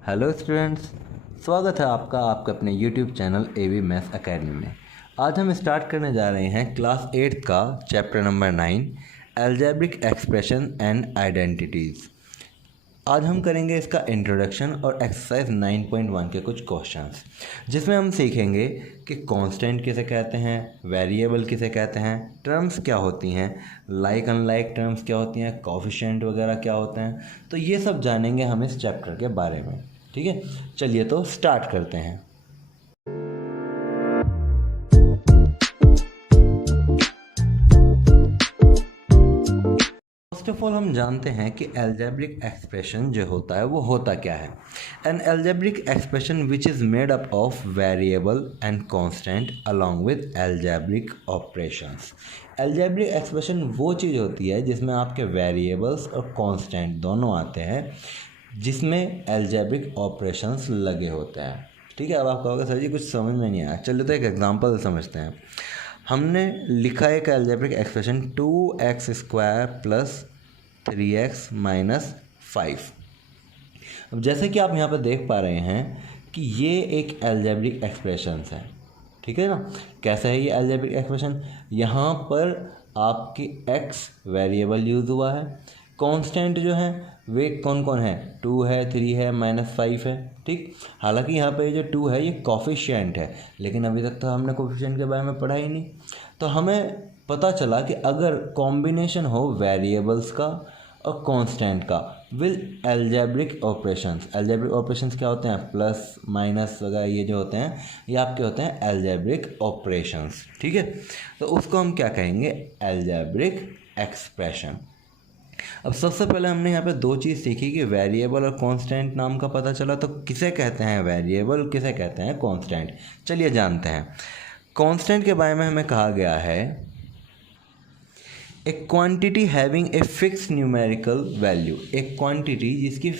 Hello students, स्वागत है आपका आपके अपने YouTube channel AV maths academy में। आज हम स्टार्ट करने जा रहे हैं क्लास 8 का chapter number 9 algebraic expression and identities. आज हम करेंगे इसका इंट्रोडक्शन और एक्सरसाइज 9.1 के कुछ क्वेश्चंस, जिसमें हम सीखेंगे कि कांस्टेंट किसे कहते हैं, वेरिएबल किसे कहते हैं, टर्म्स क्या होती हैं, लाइक अनलाइक टर्म्स क्या होती हैं, कोएफिशिएंट वगैरह क्या होते हैं। तो ये सब जानेंगे हम इस चैप्टर के बारे में। ठीक है, चलिए तो स्टार्ट करते हैं। फर्स्ट ऑफ ऑल हम जानते हैं कि अलजेब्रिक एक्सप्रेशन जो होता है वो होता क्या है। N algebraic expression which is made up of variable and constant along with algebraic operations. Algebraic expression वो चीज़ होती है जिसमें आपके वेरिएबल्स और कांस्टेंट दोनों आते हैं, जिसमें अलजेब्रिक ऑपरेशंस लगे होते हैं। ठीक है, अब आप कहोगे सर जी कुछ समझ में नहीं आया। चलिए तो एक एग्जांपल समझते हैं। हमने लिखा है एक algebraic expression 2x² plus 3x minus 5। अब जैसे कि आप यहाँ पर देख पा रहे हैं कि ये एक अलजेब्रिक एक्सप्रेशन है। ठीक है ना, कैसा है ये अलजेब्रिक एक्सप्रेशन? यहाँ पर आपकी x वेरिएबल यूज़ हुआ है, कांस्टेंट जो है वे कौन कौन है, 2 है, 3 है, माइनस 5 है। ठीक, हालांकि यहाँ पे जो 2 है ये कोफिशिएंट है, लेकिन अभी तक तो हमने कोफिशिएंट के बारे में पढ़ा ही नहीं। तो हमें पता चला कि अगर कॉम्बिनेशन हो वेरिएबल्स का और कांस्टेंट का with algebraic operations. Algebraic operations क्या होते हैं? प्लस माइनस वगैरह ये जो होते हैं ये आपके होते हैं अलजेब्रिक ऑपरेशंस। ठीक है, तो उसको हम क्या कहेंगे? Algebraic expression. अब सबसे पहले हमने यहाँ पे दो चीज़ सीखी कि वेरिएबल और कांस्टेंट नाम का पता चला। तो किसे कहते हैं वेरिएबल, किसे कहते हैं कांस्टेंट? चलिए जानते हैं। कांस्टेंट के बारे में हमें कहा गया है एक quantity having a fix numerical value. एक क्वांटिटी जिसकी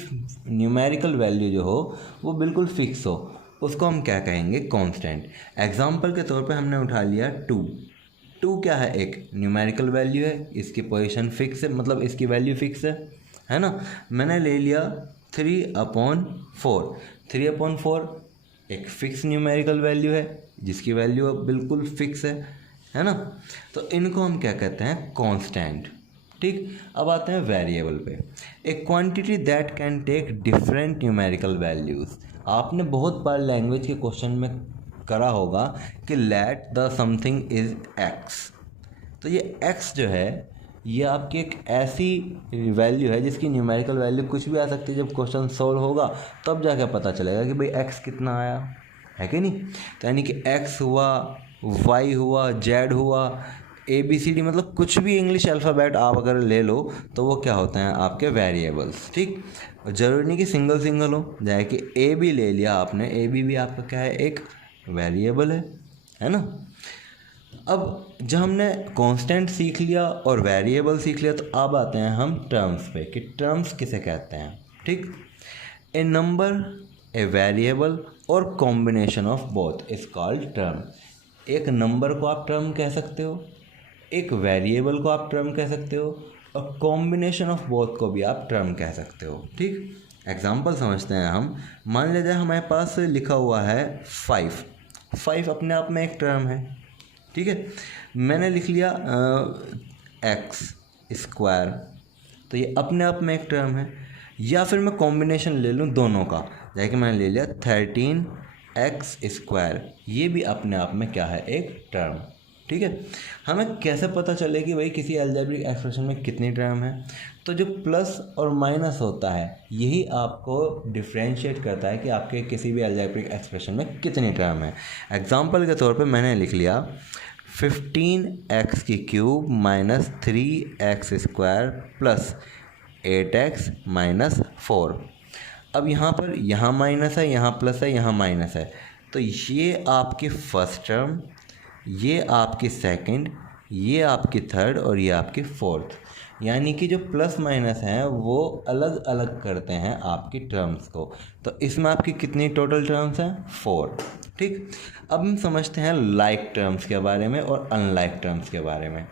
न्यूमेरिकल वैल्यू जो हो वो बिल्कुल फिक्स हो, उसको हम क्या कहेंगे? कांस्टेंट। एग्जाम्पल के तौर पे हमने उठा लिया 2 क्या है? एक न्यूमेरिकल वैल्यू है, इसकी पोजीशन फिक्स है, मतलब इसकी वैल्यू फिक्स है ना। मैंने ले लिया 3/4। 3/4 एक फिक्स न्यूमेरिकल वैल्यू है जिसकी वैल्यू बिल्कुल फिक्स है ना। तो इनको हम क्या कहते हैं? कांस्टेंट। ठीक, अब आते हैं वेरिएबल पे। एक quantity that can take different numerical values. आपने बहुत बार लैंग्वेज के क्वेश्चन में करा होगा कि let the something is x। तो ये x जो है ये आपकी एक ऐसी वैल्यू है जिसकी न्यूमेरिकल वैल्यू कुछ भी आ सकती है। जब क्वेश्चन सोल्व होगा तब जाकर पता चलेगा कि भाई x कितना आया है कि नहीं। तो यानी कि x हुआ, y हुआ, z हुआ, ABCD, मतलब कुछ भी इंग्लिश अल्फ़ाबेट आप अगर ले लो तो वो क्या होते हैं? आपके वेरिएबल्स। ठीक, ज़रूरी नहीं कि सिंगल सिंगल हो, जाए कि A भी ले लिया आपने, AB भी आपका क्या है? एक वेरिएबल है ना। अब जब हमने कांस्टेंट सीख लिया और वेरिएबल सीख लिया तो अब आते हैं हम टर्म्स पे कि टर्म्स किसे कहते हैं। ठीक, ए नंबर, ए वेरिएबल और combination of both is called term. एक नंबर को आप टर्म कह सकते हो, एक वेरिएबल को आप टर्म कह सकते हो, और कॉम्बिनेशन ऑफ बोथ को भी आप टर्म कह सकते हो। ठीक, एग्जाम्पल समझते हैं हम। मान लीजिए हमारे पास लिखा हुआ है 5 अपने आप में एक टर्म है। ठीक है, मैंने लिख लिया x², तो ये अपने आप में एक टर्म है। या फिर मैं कॉम्बिनेशन ले लूँ दोनों का, जैसे मैंने ले लिया 13x², ये भी अपने आप में क्या है? एक टर्म। ठीक है, हमें कैसे पता चले कि भाई किसी अलजेब्रिक एक्सप्रेशन में कितनी टर्म है? तो जो प्लस और माइनस होता है यही आपको डिफ्रेंशिएट करता है कि आपके किसी भी अलजेब्रिक एक्सप्रेशन में कितनी टर्म है। एग्जांपल के तौर पे मैंने लिख लिया 15x³ minus 3x² plus 8x minus 4। अब यहाँ पर यहाँ माइनस है, यहाँ प्लस है, यहाँ माइनस है, तो ये आपकी फर्स्ट टर्म, ये आपकी सेकंड, ये आपकी थर्ड और ये आपकी फोर्थ। यानी कि जो प्लस माइनस हैं वो अलग अलग करते हैं आपकी टर्म्स को। तो इसमें आपकी कितनी टोटल टर्म्स हैं? 4। ठीक, अब हम समझते हैं लाइक टर्म्स के बारे में और अनलाइक टर्म्स के बारे में।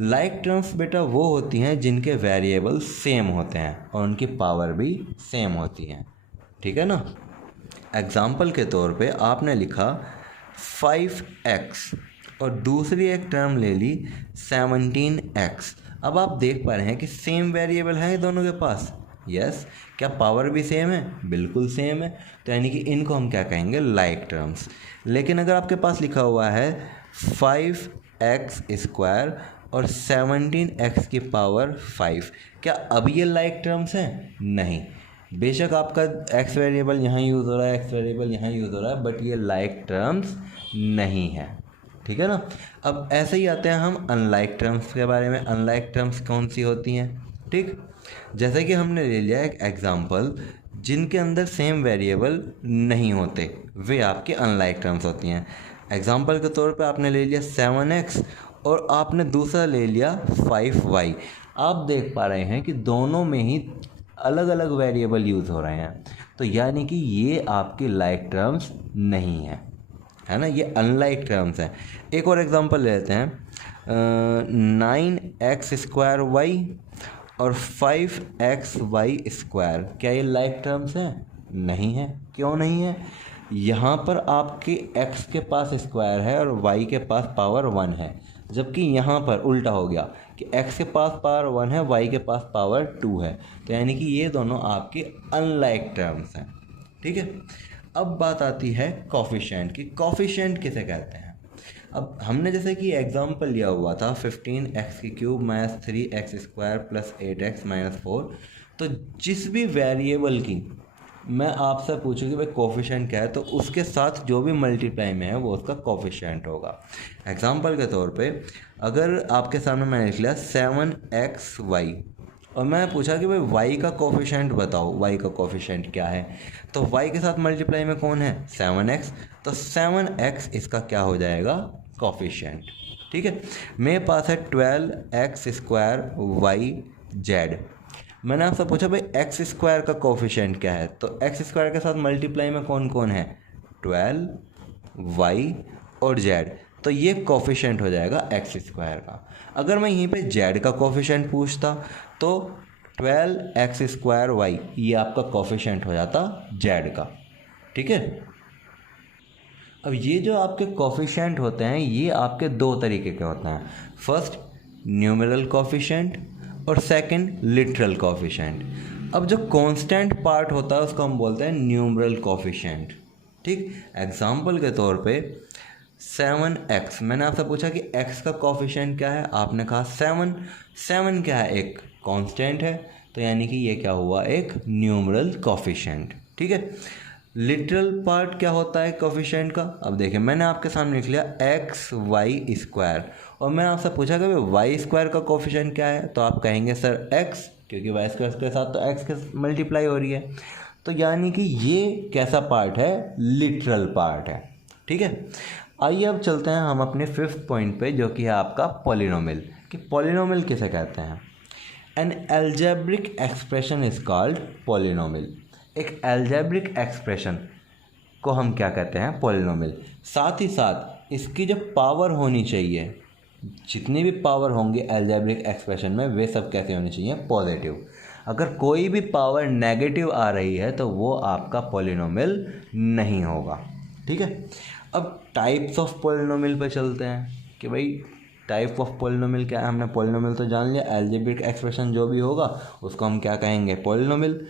लाइक टर्म्स बेटा वो होती हैं जिनके वेरिएबल सेम होते हैं और उनकी पावर भी सेम होती हैं। ठीक है ना। एग्जाम्पल के तौर पे आपने लिखा 5x और दूसरी एक टर्म ले ली 17x। अब आप देख पा रहे हैं कि सेम वेरिएबल है दोनों के पास। यस, क्या पावर भी सेम है? बिल्कुल सेम है। तो यानी कि इनको हम क्या कहेंगे? Like terms. लेकिन अगर आपके पास लिखा हुआ है 5x स्क्वायर और 17x की पावर 5, क्या अब ये लाइक टर्म्स हैं? नहीं। बेशक आपका x वेरिएबल यहाँ यूज़ हो रहा है, x वेरिएबल यहाँ यूज़ हो रहा है, बट ये लाइक टर्म्स नहीं है। ठीक है ना। अब ऐसे ही आते हैं हम अनलाइक टर्म्स के बारे में। अनलाइक टर्म्स कौन सी होती हैं? ठीक, जैसे कि हमने ले लिया एक एग्जांपल जिनके अंदर सेम वेरिएबल नहीं होते, वे आपके अनलाइक टर्म्स होती हैं। एग्जांपल के तौर पे आपने ले लिया 7x और आपने दूसरा ले लिया 5y। आप देख पा रहे हैं कि दोनों में ही अलग अलग वेरिएबल यूज़ हो रहे हैं, तो यानी कि ये आपके लाइक टर्म्स नहीं है, है ना, ये अनलाइक टर्म्स हैं। एक और एग्जांपल ले लेते हैं 9x स्क्वायर वाई और 5x वाई स्क्वायर। क्या ये लाइक टर्म्स हैं? नहीं है। क्यों नहीं है? यहाँ पर आपके x के पास स्क्वायर है और y के पास पावर 1 है, जबकि यहाँ पर उल्टा हो गया कि x के पास पावर 1 है, y के पास पावर 2 है। तो यानी कि ये दोनों आपके अनलाइक टर्म्स हैं। ठीक है। अब बात आती है कोफिशिएंट की। कोफिशिएंट किसे कहते हैं? अब हमने जैसे कि एग्जांपल लिया हुआ था 15x³ minus 3x square plus 8x minus 4। तो जिस भी वेरिएबल की मैं आपसे पूछूं कि भाई कोफिशिएंट क्या है, तो उसके साथ जो भी मल्टीप्लाई में है वो उसका कोफिशिएंट होगा। एग्जांपल के तौर पे अगर आपके सामने मैंने लिख लिया 7xy और मैं पूछा कि भाई y का कोफिशिएंट बताओ, y का कोफिशिएंट क्या है, तो y के साथ मल्टीप्लाई में कौन है? 7x। तो 7x इसका क्या हो जाएगा? कोफिशिएंट। ठीक है। मेरे पास है 12x स्क्वायर वाई जेड। मैंने आपसे पूछा भाई एक्स स्क्वायर का कोफिशिएंट क्या है, तो एक्स स्क्वायर के साथ मल्टीप्लाई में कौन कौन है? 12 वाई और जेड। तो ये कोफिशिएंट हो जाएगा एक्स स्क्वायर का। अगर मैं यहीं पे जेड का कोफिशिएंट पूछता तो 12x स्क्वायर वाई, ये आपका कोफिशिएंट हो जाता जेड का। ठीक है। अब ये जो आपके कोफिशिएंट होते हैं ये आपके दो तरीके के होते हैं। फर्स्ट न्यूमेरल कोफिशिएंट और सेकंड लिटरल कोफिशिएंट। अब जो कांस्टेंट पार्ट होता है उसको हम बोलते हैं न्यूमेरल कोफिशिएंट। ठीक। एग्जांपल के तौर पे 7x, मैंने आपसे पूछा कि x का कोफिशिएंट क्या है, आपने कहा 7। 7 क्या है? एक कांस्टेंट है, तो यानी कि ये क्या हुआ? एक न्यूमेरल कोफिशिएंट। ठीक है। लिटरल पार्ट क्या होता है कोफिशिएंट का? अब देखिए मैंने आपके सामने लिख लिया एक्स वाई स्क्वायर और मैंने आपसे पूछा कि वाई स्क्वायर का कोफिशिएंट क्या है, तो आप कहेंगे सर x, क्योंकि वाई स्क्वायर के साथ तो x के मल्टीप्लाई हो रही है। तो यानी कि ये कैसा पार्ट है? लिटरल पार्ट है। ठीक है। आइए अब चलते हैं हम अपने 5th पॉइंट पे, जो कि है आपका पॉलिनोमियल। कि पॉलिनोमियल किसे कहते हैं? An algebraic expression is called polynomial. एक एल्जेब्रिक एक्सप्रेशन को हम क्या कहते हैं? पॉलिनोमियल। साथ ही साथ इसकी जो पावर होनी चाहिए, जितनी भी पावर होंगी एल्जेब्रिक एक्सप्रेशन में, वे सब कैसे होनी चाहिए? पॉजिटिव। अगर कोई भी पावर नेगेटिव आ रही है तो वो आपका पॉलिनोमियल नहीं होगा। ठीक है। अब टाइप्स ऑफ पॉलिनोमियल पे चलते हैं कि भाई टाइप ऑफ पॉलिनोमियल क्या है। हमने पॉलिनोमियल तो जान लिया, एल्जेब्रिक एक्सप्रेशन जो भी होगा उसको हम क्या कहेंगे? पॉलिनोमियल।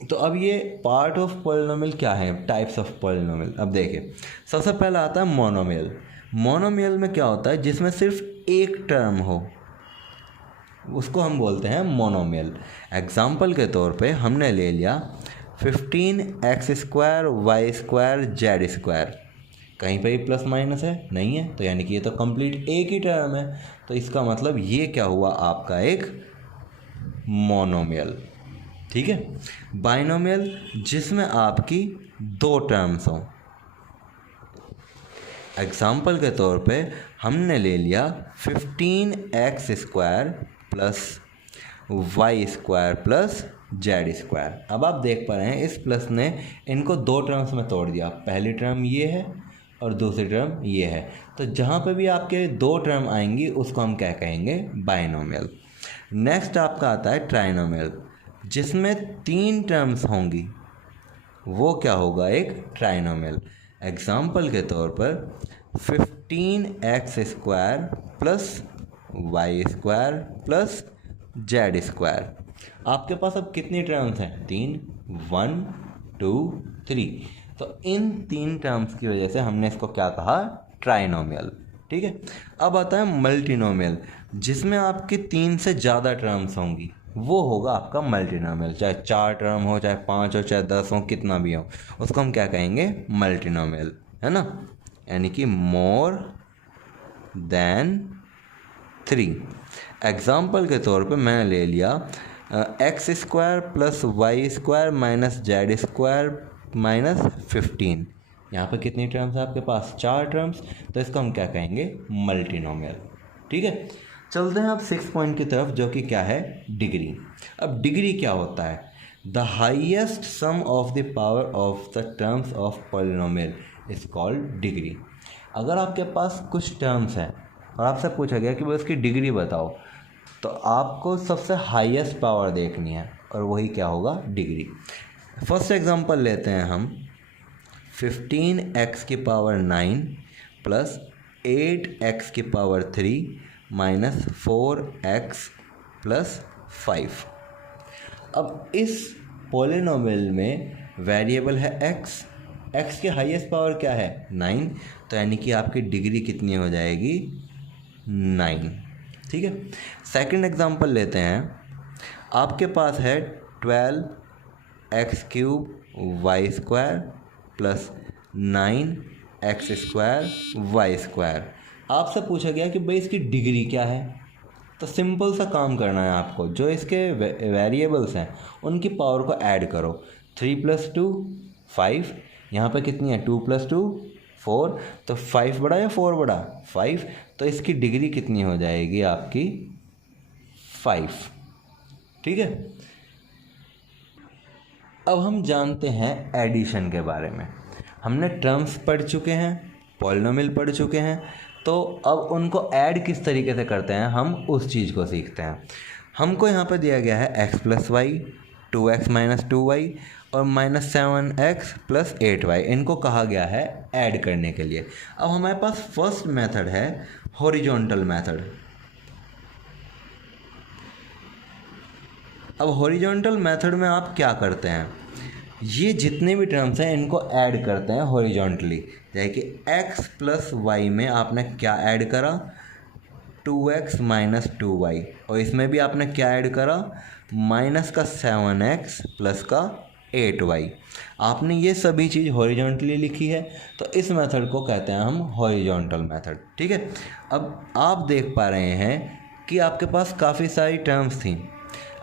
तो अब ये पार्ट ऑफ पॉलिनोमियल क्या है? Types of polynomial. अब देखिए सबसे पहला आता है मोनोमियल। मोनोमियल में क्या होता है? जिसमें सिर्फ एक टर्म हो उसको हम बोलते हैं मोनोमियल। एग्जाम्पल के तौर पे हमने ले लिया 15x square y square z square. कहीं पे भी प्लस माइनस है? नहीं है। तो यानी कि ये तो कंप्लीट एक ही टर्म है, तो इसका मतलब ये क्या हुआ? आपका एक मोनोमियल। ठीक है। बाइनोमियल, जिसमें आपकी दो टर्म्स हों। एग्जाम्पल के तौर पे हमने ले लिया 15x square plus y square plus z square. अब आप देख पा रहे हैं इस प्लस ने इनको दो टर्म्स में तोड़ दिया। पहली टर्म ये है और दूसरी टर्म ये है। तो जहाँ पे भी आपके दो टर्म आएंगी उसको हम क्या कहेंगे? बाइनोमियल। नेक्स्ट आपका आता है ट्राइनोमियल। जिसमें 3 टर्म्स होंगी वो क्या होगा, एक ट्राइनोमियल। एग्जाम्पल के तौर पर 15x square plus y square plus z square. आपके पास अब कितनी टर्म्स हैं, 3, 1 2 3। तो इन 3 टर्म्स की वजह से हमने इसको क्या कहा, ट्राइनोमियल। ठीक है। अब आता है मल्टीनोमियल, जिसमें आपकी 3 से ज़्यादा टर्म्स होंगी, वो होगा आपका मल्टीनोमियल। चाहे 4 टर्म हो, चाहे 5 हो, चाहे 10 हो, कितना भी हो, उसको हम क्या कहेंगे, मल्टीनोमियल, है ना। यानी कि मोर देन 3। एग्जाम्पल के तौर पे मैंने ले लिया x square plus y square minus z square minus 15। यहाँ पे कितनी टर्म्स है आपके पास, 4 टर्म्स। तो इसको हम क्या कहेंगे, मल्टीनोमियल। ठीक है। चलते हैं अब 6 पॉइंट की तरफ, जो कि क्या है, डिग्री। अब डिग्री क्या होता है, the highest sum of the power of the terms of polynomial is called degree. अगर आपके पास कुछ टर्म्स हैं और आपसे पूछा गया कि वो इसकी डिग्री बताओ, तो आपको सबसे हाईएस्ट पावर देखनी है, और वही क्या होगा, डिग्री। फर्स्ट एग्जांपल लेते हैं हम, 15x की पावर 9 प्लस 8x की पावर 3 माइनस 4x प्लस 5। अब इस पॉलिनोमियल में वेरिएबल है x की हाईएस्ट पावर क्या है, 9। तो यानी कि आपकी डिग्री कितनी हो जाएगी, 9। ठीक है। सेकंड एग्जांपल लेते हैं, आपके पास है 12x cube y square plus 9x square y square. आपसे पूछा गया कि भाई इसकी डिग्री क्या है। तो सिंपल सा काम करना है आपको, जो इसके वेरिएबल्स हैं उनकी पावर को ऐड करो। 3 + 2 5, यहाँ पे कितनी है, 2 + 2 4। तो 5 बड़ा या 4 बड़ा, 5। तो इसकी डिग्री कितनी हो जाएगी आपकी, 5। ठीक है। अब हम जानते हैं एडिशन के बारे में। हमने टर्म्स पढ़ चुके हैं, पॉलिनोमियल पढ़ चुके हैं, तो अब उनको ऐड किस तरीके से करते हैं हम उस चीज़ को सीखते हैं। हमको यहाँ पे दिया गया है x + y, 2x - 2y और -7x + 8y। इनको कहा गया है ऐड करने के लिए। अब हमारे पास फर्स्ट मेथड है हॉरिजॉन्टल मेथड। अब हॉरिजॉन्टल मेथड में आप क्या करते हैं, ये जितने भी टर्म्स हैं इनको ऐड करते हैं हॉरिजॉन्टली। जैसे कि x + y में आपने क्या ऐड करा, 2x - 2y, और इसमें भी आपने क्या ऐड करा, -7x + 8y। आपने ये सभी चीज़ हॉरिजॉन्टली लिखी है, तो इस मेथड को कहते हैं हम हॉरिजॉन्टल मेथड। ठीक है। अब आप देख पा रहे हैं कि आपके पास काफ़ी सारी टर्म्स थी।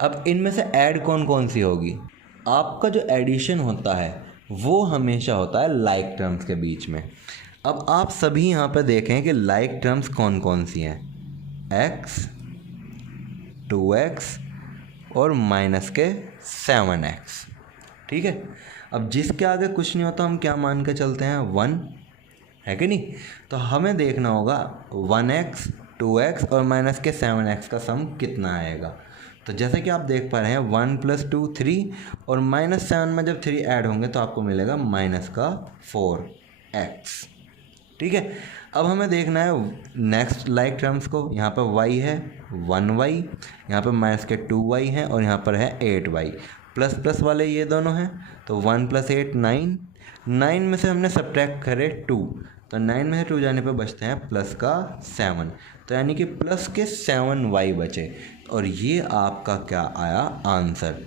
अब इनमें से ऐड कौन कौन सी होगी, आपका जो एडिशन होता है वो हमेशा होता है लाइक टर्म्स के बीच में। अब आप सभी यहाँ पे देखें कि लाइक टर्म्स कौन कौन सी हैं, x 2x और -7x। ठीक है। अब जिसके आगे कुछ नहीं होता हम क्या मान के चलते हैं, 1 है कि नहीं। तो हमें देखना होगा 1x 2x और -7x का सम कितना आएगा। तो जैसे कि आप देख पा रहे हैं 1 + 2 3 और -7 में जब 3 ऐड होंगे तो आपको मिलेगा -4x। ठीक है। अब हमें देखना है नेक्स्ट लाइक टर्म्स को। यहाँ पर y है 1y, यहाँ पर -2y है और यहाँ पर है 8y। प्लस प्लस वाले ये दोनों हैं, तो 1 + 8 9। 9 में से हमने सब्ट्रैक्ट करे 2, तो 9 में से 2 जाने पर बचते हैं +7। तो यानी कि +7y बचे, और ये आपका क्या आया आंसर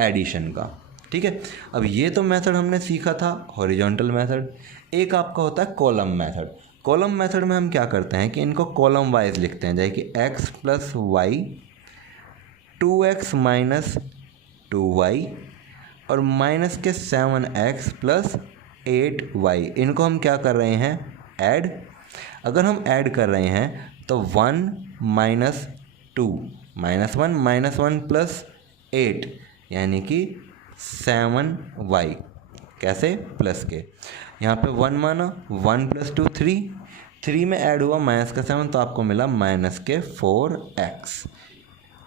एडिशन का। ठीक है। अब ये तो मेथड हमने सीखा था हॉरिजॉन्टल मेथड। एक आपका होता है कॉलम मेथड। कॉलम मेथड में हम क्या करते हैं कि इनको कॉलम वाइज लिखते हैं। जैसे कि x + y 2x - 2y और -7x + 8y। इनको हम क्या कर रहे हैं, ऐड। अगर हम ऐड कर रहे हैं तो 1 - 2 -1 + 8 यानी कि 7y। कैसे, प्लस के। यहाँ पे 1 माना, 1 + 2 3 में ऐड हुआ -7, तो आपको मिला -4x।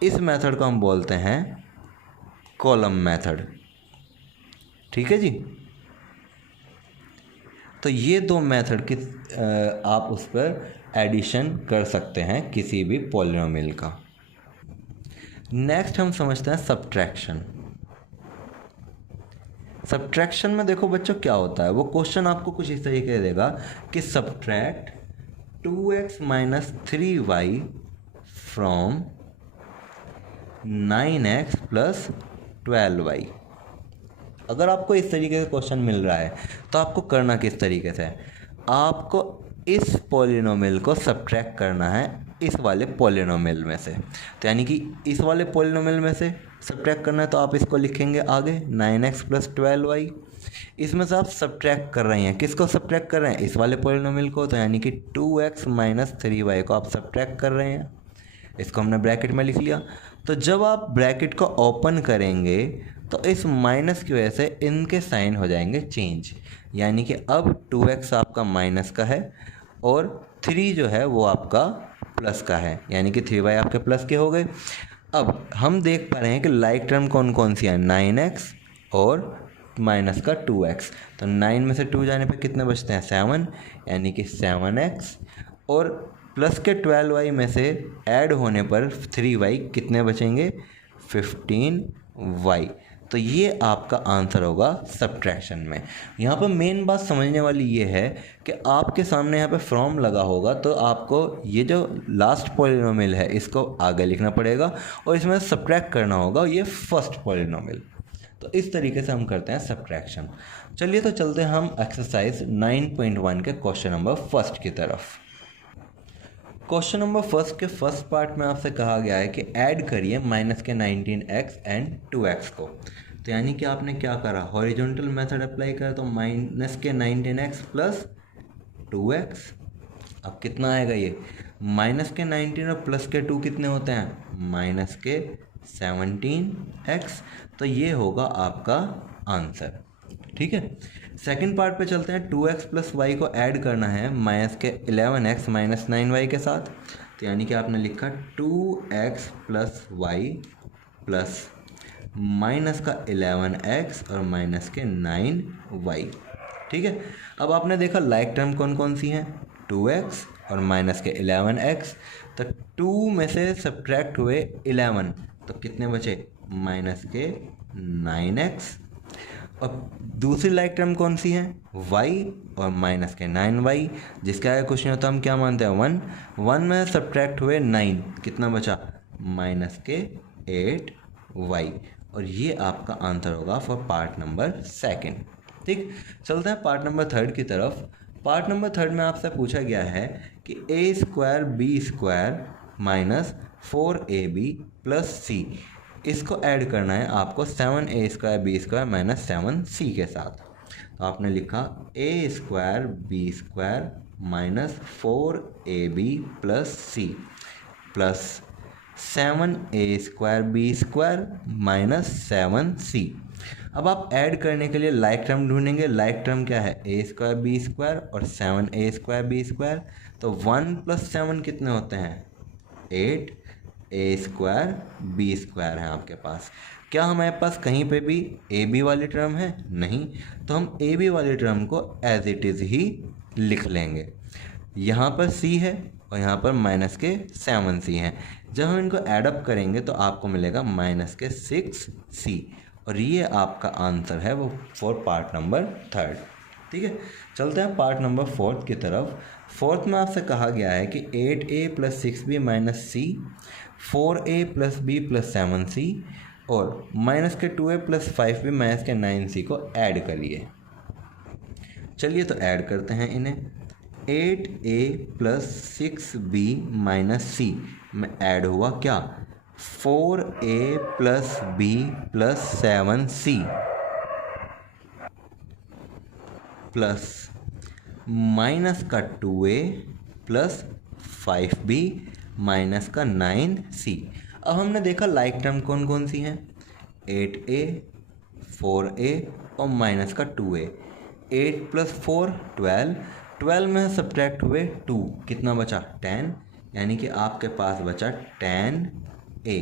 इस मेथड को हम बोलते हैं कॉलम मेथड। ठीक है जी। तो ये दो मेथड की आप उस पर एडिशन कर सकते हैं किसी भी पॉलिनोमियल का। नेक्स्ट हम समझते हैं सब्ट्रैक्शन। सब्ट्रैक्शन में देखो बच्चों क्या होता है, वो क्वेश्चन आपको कुछ इस तरीके से देगा कि subtract 2x minus 3y from 9x plus 12y। अगर आपको इस तरीके से क्वेश्चन मिल रहा है तो आपको करना किस तरीके से है, आपको इस पॉलिनोमियल को सब्ट्रैक्ट करना है इस वाले पॉलिनोमियल में से। तो यानी कि इस वाले पॉलिनोमियल में से सब्ट्रैक्ट करना है तो आप इसको लिखेंगे आगे 9x प्लस 12y। इसमें से आप सब्ट्रैक्ट कर रहे हैं, किसको सब्ट्रैक्ट कर रहे हैं, इस वाले पॉलिनोमियल को। तो यानी कि 2x माइनस 3y को आप सब्ट्रैक्ट कर रहे हैं, इसको हमने ब्रैकेट में लिख लिया। तो जब आप ब्रैकेट को ओपन करेंगे तो इस माइनस की वजह से इनके साइन हो जाएंगे चेंज, यानी कि अब 2x आपका माइनस का है और 3 जो है वो आपका प्लस का है, यानी कि 3y आपके प्लस के हो गए। अब हम देख पा रहे हैं कि लाइक टर्म कौन कौन सी है, 9x और माइनस का 2x। तो 9 में से 2 जाने पे कितने बचते हैं, 7, यानी कि 7x, और प्लस के 12y में से ऐड होने पर 3y कितने बचेंगे, 15y। तो ये आपका आंसर होगा सब्ट्रैक्शन में। यहाँ पर मेन बात समझने वाली ये है कि आपके सामने यहाँ पे फ्रॉम लगा होगा तो आपको ये जो लास्ट पॉलिनोमियल है इसको आगे लिखना पड़ेगा और इसमें सब्ट्रैक्ट करना होगा ये फर्स्ट पॉलिनोमियल। तो इस तरीके से हम करते हैं सब्ट्रैक्शन। चलिए तो चलते हैं हम एक्सरसाइज 9.1 के क्वेश्चन नंबर फर्स्ट की तरफ। क्वेश्चन नंबर फर्स्ट के फर्स्ट पार्ट में आपसे कहा गया है कि ऐड करिए माइनस के 19x एंड 2x को। तो यानी कि आपने क्या करा, हॉरिजॉन्टल मेथड अप्लाई करा, तो माइनस के 19x प्लस 2x। अब कितना आएगा ये, माइनस के 19 और प्लस के 2 कितने होते हैं, माइनस के 17x। तो ये होगा आपका आंसर। ठीक है, सेकंड पार्ट पे चलते हैं। 2x प्लस वाई को ऐड करना है माइनस के 11x माइनस 9y के साथ। तो यानी कि आपने लिखा 2x plus Y plus minus का 11x और माइनस के 9y। ठीक है, अब आपने देखा लाइक टर्म कौन कौन सी हैं, 2x और माइनस के 11x। तो 2 में से सब्ट्रैक्ट हुए 11 तो कितने बचे, माइनस के 9x। और दूसरी लाइक टर्म कौन सी है, y और माइनस के 9y, जिसके आगे कुछ नहीं होता हम क्या मानते हैं, 1 में सब्ट्रैक्ट हुए 9 कितना बचा, माइनस के 8y। और ये आपका आंसर होगा फॉर पार्ट नंबर सेकंड। ठीक, चलते हैं पार्ट नंबर थर्ड की तरफ। पार्ट नंबर थर्ड में आपसे पूछा गया है कि a² b² minus 4ab plus c, इसको ऐड करना है आपको 7a² b² माइनस 7c के साथ। तो आपने लिखा a² b² minus 4ab plus c plus 7a² b² minus 7c। अब आप ऐड करने के लिए लाइक टर्म ढूंढेंगे। लाइक टर्म क्या है, a² b² और 7a² b²। तो 1 प्लस 7 कितने होते हैं, 8, a² b² है आपके पास। क्या हमारे पास कहीं पे भी ए बी वाली टर्म है, नहीं, तो हम ए बी वाली टर्म को एज इट इज़ ही लिख लेंगे। यहाँ पर c है और यहाँ पर माइनस के 7c हैं। जब हम इनको ऐडअप करेंगे तो आपको मिलेगा माइनस के 6c, और ये आपका आंसर है वो फॉर पार्ट नंबर थर्ड। ठीक है, चलते हैं पार्ट नंबर फोर्थ की तरफ। फोर्थ में आपसे कहा गया है कि 8a plus 6b minus c, 4a plus b plus 7c और माइनस के 2a प्लस 5b माइनस के 9c को ऐड करिए। चलिए तो ऐड करते हैं इन्हें। 8a plus 6b minus c में ऐड हुआ क्या, 4a plus b plus 7c plus minus का 2a प्लस 5b माइनस का 9c। अब हमने देखा लाइक टर्म कौन कौन सी हैं, 8a, 4a और माइनस का 2a। 8 प्लस 4 12, 12 में सब्ट्रैक्ट हुए 2 कितना बचा, 10, यानी कि आपके पास बचा 10a।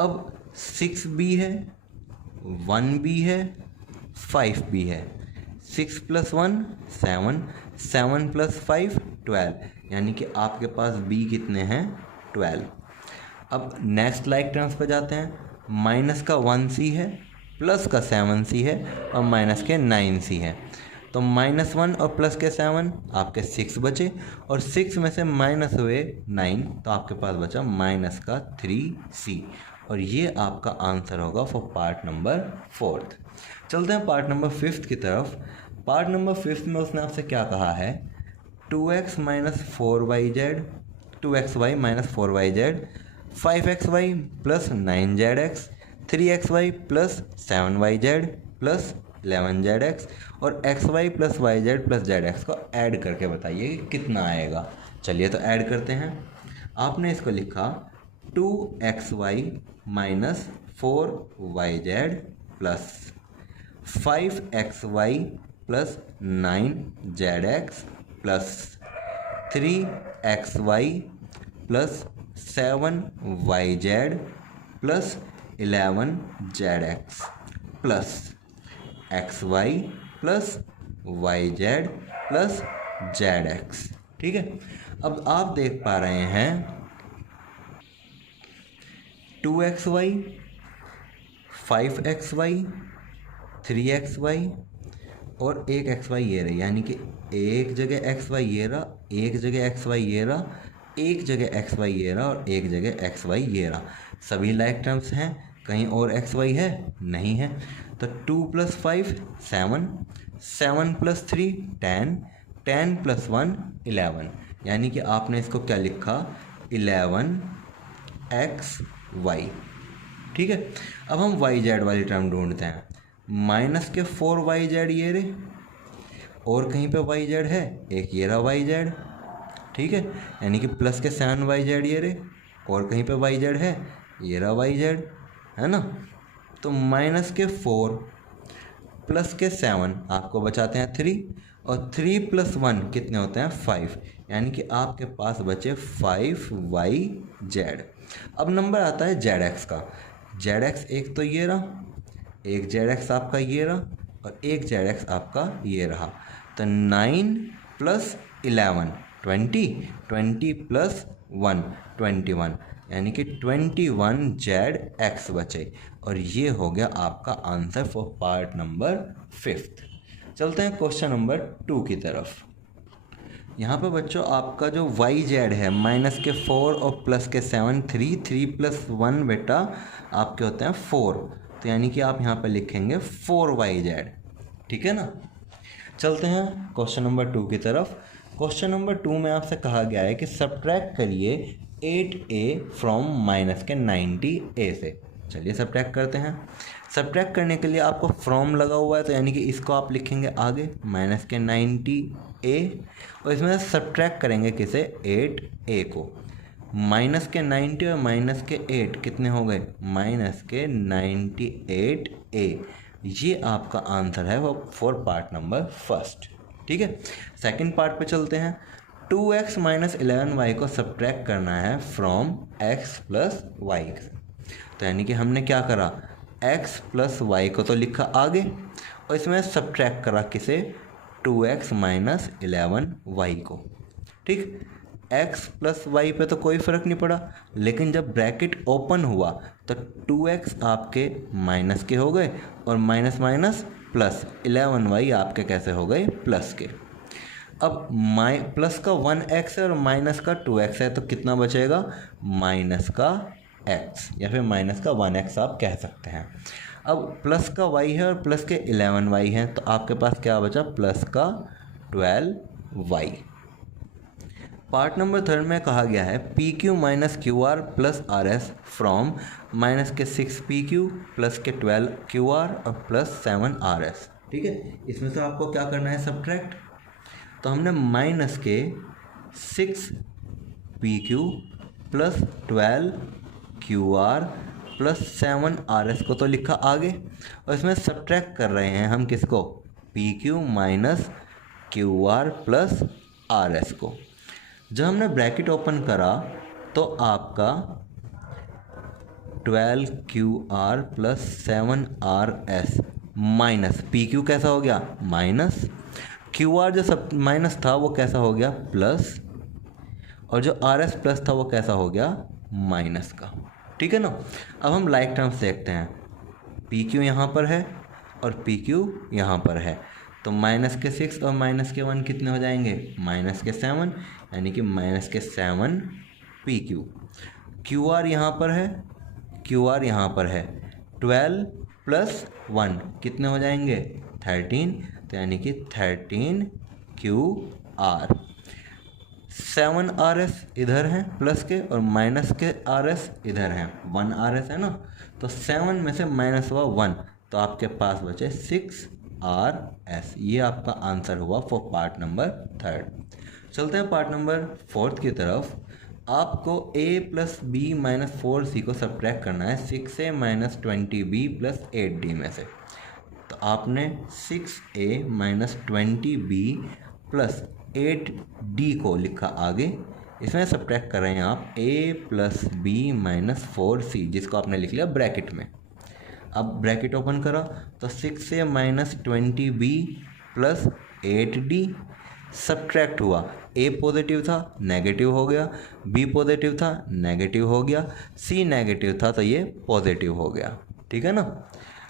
अब 6b है, 1b है, 5b है। 6 + 1 7, 7 + 5 12, यानी कि आपके पास b कितने हैं 12। अब नेक्स्ट लाइक टर्म्स पे जाते हैं। माइनस का 1c है, प्लस का 7c है और माइनस के 9c है। तो -1 और प्लस के 7 आपके 6 बचे और 6 में से माइनस हुए 9, तो आपके पास बचा माइनस का 3c और ये आपका आंसर होगा फॉर पार्ट नंबर 4। चलते हैं पार्ट नंबर 5 की तरफ। पार्ट नंबर 5 में उसने आपसे क्या कहा है, 2x - 4yz, 2xy - 4yz, 5xy + 9zx, 3xy + 7yz + 11zx और xy + yz + zx को ऐड करके बताइए कि कितना आएगा। चलिए तो ऐड करते हैं। आपने इसको लिखा 2xy - 4yz + 5xy + 9zx + 3xy + 7yz + 11zx + xy + yz + zx। ठीक है, अब आप देख पा रहे हैं 2xy, 5xy, 3xy और एक xy ये रही, यानी कि एक जगह xy ये रहा, एक जगह xy ये रहा, एक जगह xy ये रहा और एक जगह xy ये रहा। सभी लाइक टर्म्स हैं, कहीं और xy है नहीं है। तो 2 + 5 7, 7 + 3 10, 10 + 1 11, यानी कि आपने इसको क्या लिखा 11xy। ठीक है, अब हम yz वाली टर्म ढूंढते हैं। माइनस के 4yz ये रे, और कहीं पे yz है, एक ये रहा yz। ठीक है, यानी कि प्लस के 7yz ये रे, और कहीं पे yz है, ये रहा yz, है ना। तो माइनस के 4 प्लस के 7 आपको बचाते हैं 3 और 3 + 1 कितने होते हैं 5, यानी कि आपके पास बचे 5yz। अब नंबर आता है zx का। zx एक तो ये रहा, एक zx आपका ये रहा और एक zx आपका ये रहा। तो 9 + 11 20, 20 + 1 21, यानी कि 21zx बचे और ये हो गया आपका आंसर फॉर पार्ट नंबर 5। चलते हैं क्वेश्चन नंबर 2 की तरफ। यहाँ पे बच्चों आपका जो yz है, माइनस के 4 और प्लस के 7 3, 3 + 1 बेटा आपके होते हैं 4, तो यानी कि आप यहाँ पे लिखेंगे 4yz। ठीक है ना। चलते हैं क्वेश्चन नंबर 2 की तरफ। क्वेश्चन नंबर 2 में आपसे कहा गया है कि सब्ट्रैक्ट करिए 8a फ्रॉम माइनस के 90a से। चलिए सब्ट्रैक्ट करते हैं। सब्ट्रैक्ट करने के लिए आपको फ्रॉम लगा हुआ है, तो यानी कि इसको आप लिखेंगे आगे माइनस के 90a और इसमें सब्ट्रैक्ट करेंगे किसे 8a को। माइनस के 90 और माइनस के 8 कितने हो गए माइनस के 98a। ये आपका आंसर है वो फॉर पार्ट नंबर 1। ठीक है, सेकंड पार्ट पे चलते हैं। 2x - 11y को सब्ट्रैक्ट करना है फ्रॉम x + y। तो यानी कि हमने क्या करा x + y को तो लिखा आगे और इसमें सब्ट्रैक्ट करा किसे 2x - 11y को। ठीक, x + y पे तो कोई फ़र्क नहीं पड़ा, लेकिन जब ब्रैकेट ओपन हुआ तो 2x आपके माइनस के हो गए और माइनस माइनस प्लस 11y आपके कैसे हो गए प्लस के। अब प्लस का 1x है और माइनस का 2x है, तो कितना बचेगा माइनस का x या फिर माइनस का 1x आप कह सकते हैं। अब प्लस का y है और प्लस के 11y है, तो आपके पास क्या बचा प्लस का 12y। पार्ट नंबर 3 में कहा गया है PQ - QR + RS from minus के 6PQ प्लस के 12QR और प्लस 7RS। ठीक है, इसमें से आपको क्या करना है सब्ट्रैक्ट। तो हमने माइनस के 6PQ plus 12QR plus 7RS को तो लिखा आगे और इसमें सब्ट्रैक्ट कर रहे हैं हम किसको PQ - QR प्लस RS को। जब हमने ब्रैकेट ओपन करा तो आपका 12QR plus 7RS minus PQ कैसा हो गया माइनस, QR जो सब माइनस था वो कैसा हो गया प्लस, और जो RS प्लस था वो कैसा हो गया माइनस का। ठीक है ना। अब हम लाइक टर्म्स देखते हैं, PQ यहाँ पर है और PQ यहाँ पर है, तो माइनस के 6 और माइनस के 1 कितने हो जाएंगे माइनस के 7, यानी कि माइनस के 7 PQ। QR यहाँ पर है, QR यहाँ पर है, 12 प्लस 1 कितने हो जाएंगे 13, तो यानी कि 13QR। 7RS इधर है प्लस के और माइनस के RS इधर हैं, 1RS है ना, तो 7 में से माइनस हुआ 1, तो आपके पास बचे 6RS। ये आपका आंसर हुआ फॉर पार्ट नंबर 3। चलते हैं पार्ट नंबर 4 की तरफ। आपको A plus B minus 4C को सब्ट्रैक्ट करना है 6A minus 20B plus 8D में से। तो आपने 6A minus 20B plus 8D को लिखा आगे, इसमें सब्ट्रैक्ट कर रहे हैं आप A plus B minus 4C, जिसको आपने लिख लिया ब्रैकेट में। अब ब्रैकेट ओपन करा तो 6A minus 20B plus 8D subtract हुआ, A पॉजिटिव था नेगेटिव हो गया, B पॉजिटिव था नेगेटिव हो गया, C नेगेटिव था तो ये पॉजिटिव हो गया। ठीक है ना।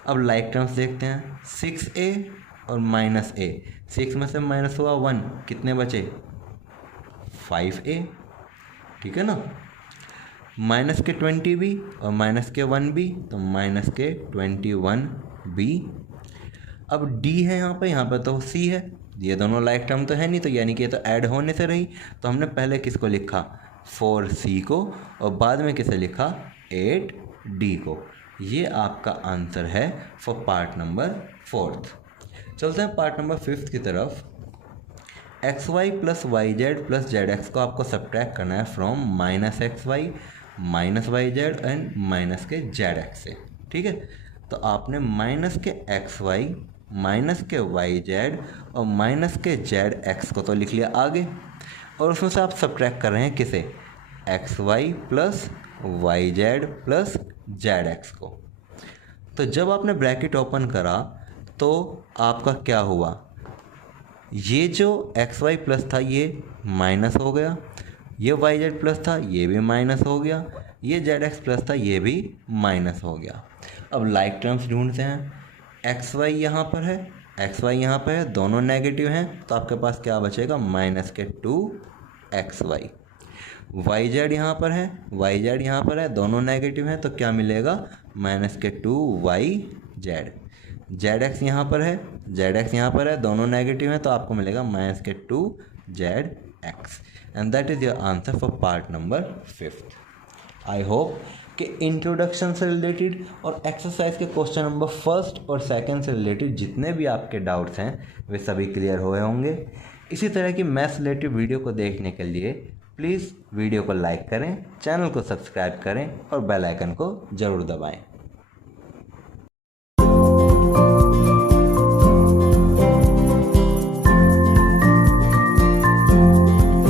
अब लाइक टर्म्स देखते हैं, 6A और माइनस A, 6 में से माइनस हुआ 1, कितने बचे 5A। ठीक है ना। माइनस के 20B और माइनस के 1B, तो माइनस के 21B। अब D है यहाँ पे तो C है, ये दोनों लाइक टर्म तो है नहीं, तो यानी कि ये तो ऐड होने से रही, तो हमने पहले किसको लिखा 4C को और बाद में किसे लिखा 8D को। ये आपका आंसर है फॉर पार्ट नंबर 4। चलते हैं पार्ट नंबर 5 की तरफ। XY plus YZ plus ZX को आपको सब्ट्रैक्ट करना है from minus XY minus YZ and minus के ZX से। ठीक है। तो आपने माइनस के XY माइनस के YZ और माइनस के ZX को तो लिख लिया आगे, और उसमें से आप सब्ट्रैक्ट कर रहे हैं किसे XY plus YZ plus ZX को। तो जब आपने ब्रैकेट ओपन करा तो आपका क्या हुआ, ये जो XY प्लस था ये माइनस हो गया, ये YZ प्लस था ये भी माइनस हो गया, ये ZX प्लस था ये भी माइनस हो गया। अब लाइक टर्म्स ढूंढते हैं, XY यहाँ पर है XY यहाँ पर है, दोनों नेगेटिव हैं, तो आपके पास क्या बचेगा माइनस के 2XY। YZ यहाँ पर है YZ यहाँ पर है, दोनों नेगेटिव हैं, तो क्या मिलेगा माइनस के 2YZ। ZX यहाँ पर है ZX यहाँ पर है, दोनों नेगेटिव हैं, तो आपको मिलेगा माइनस के 2ZX। And that is your answer for part number 5। I hope कि इंट्रोडक्शन से रिलेटेड और एक्सरसाइज के क्वेश्चन नंबर 1 और 2 से रिलेटेड जितने भी आपके डाउट्स हैं वे सभी क्लियर हुए होंगे। इसी तरह की मैथ्स रिलेटेड वीडियो को देखने के लिए प्लीज़ वीडियो को लाइक करें, चैनल को सब्सक्राइब करें और बेल आइकन को ज़रूर दबाएं।